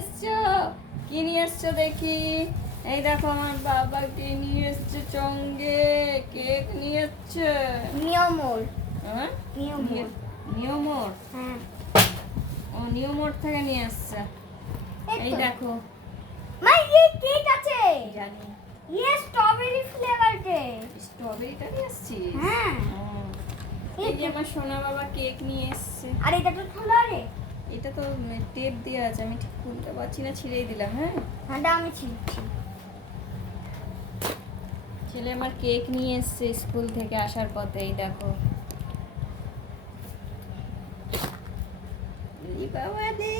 এসছো? কি নিয়ে এসছো দেখি? এই দেখো আমার বাবা কি নিয়ে এসছে সঙ্গে, কেক নিয়ে এসছে। নিয়মোর। হ্যাঁ? নিয়মোর। নিয়মোর? হ্যাঁ। ও নিয়মোর থেকে নিয়ে এসছে। এই দেখো। মা ये কেক আছে। জানি। ये স্ট্রবেরি ফ্লেভার কেক। স্ট্রবেরিটা নিয়ে এসছিস? হ্যাঁ। এই যে আমার সোনা বাবা কেক নিয়ে এসছে। আর এটা তো খোলা রে। এটা তো টেপ দেওয়া আছে, আমি ঠিক খুলতে পারছি না, ছিঁড়েই দিলাম। হ্যাঁ, হ্যাঁ দা আমি ছিলছি। ছেলে আমার কেক নিয়ে এসছে স্কুল থেকে আসার পথে। এই দেখো। এই বাবা রে,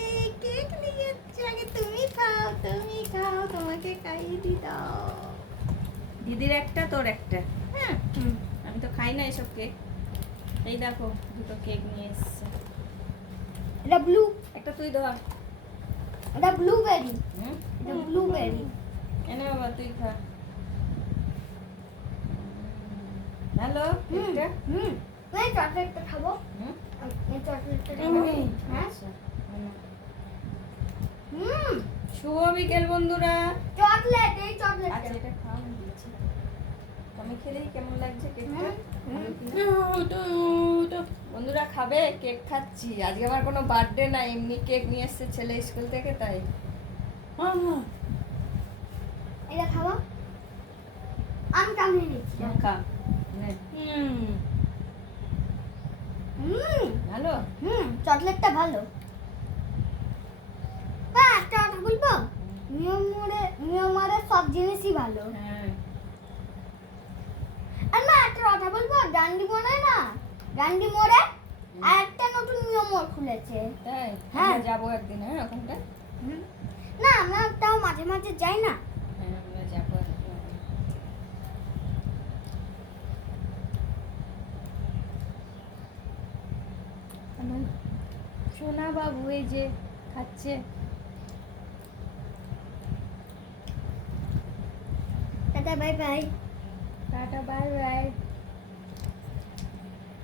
কেক নিয়ে এসছে। আগে তুমি খাও, তুমি খাও, তোমাকে খাইয়ে দি দাও। দিদির একটা, তোর একটা। হ্যাঁ, আমি তো খাই না এসব কেক। এই দেখো দুটো কেক নিয়ে এসছে। এটা ব্লু। একটা তুই ধর। এটা ব্লুবেরি। হুম, এটা ব্লুবেরি। এনে বাবা তুই খা। হ্যালো, হুম কেকটা? হুম এই চকলেটটা খাবো। হুম, এই চকলেটটা খাবো। এমনি? হ্যাঁ। আচ্ছা, হুম। হুম শুভ বিকেল বন্ধুরা। চকলেট, এই আচ্ছা, চকলেটটা। এটা খাও, আমি দিচ্ছি। আমি খেলেই কেমন লাগছে কেকটা? বন্ধুরা খাবে? কেক খাচ্ছি। আজকে আমার কোনো বার্থডে না, এমনি কেক নিয়ে এসেছে ছেলে স্কুল থেকে, তাই। এটা খাবো। আমি কামড়ে নিচ্ছি। খা। নে। হুম ভালো? চকলেটটা ভালো। একটা কথা বলবো, নিয়মরে সব জিনিসই ভালো। হ্যাঁ। আর না একটা কথা বলবো, ডান্ডি মোড়ে না, ডান্ডি মোড়ে আর একটা নতুন নিয়মর খুলেছে। তাই? হ্যাঁ। আমরা যাবো একদিন, হ্যাঁ, ওখানটা। না আমরা তাও মাঝে মাঝে যাই না। হ্যাঁ, আমরা যাবো একদিন। আমার সোনা বাবু এই যে খাচ্ছে। Tata bye bye. Tata, bye bye.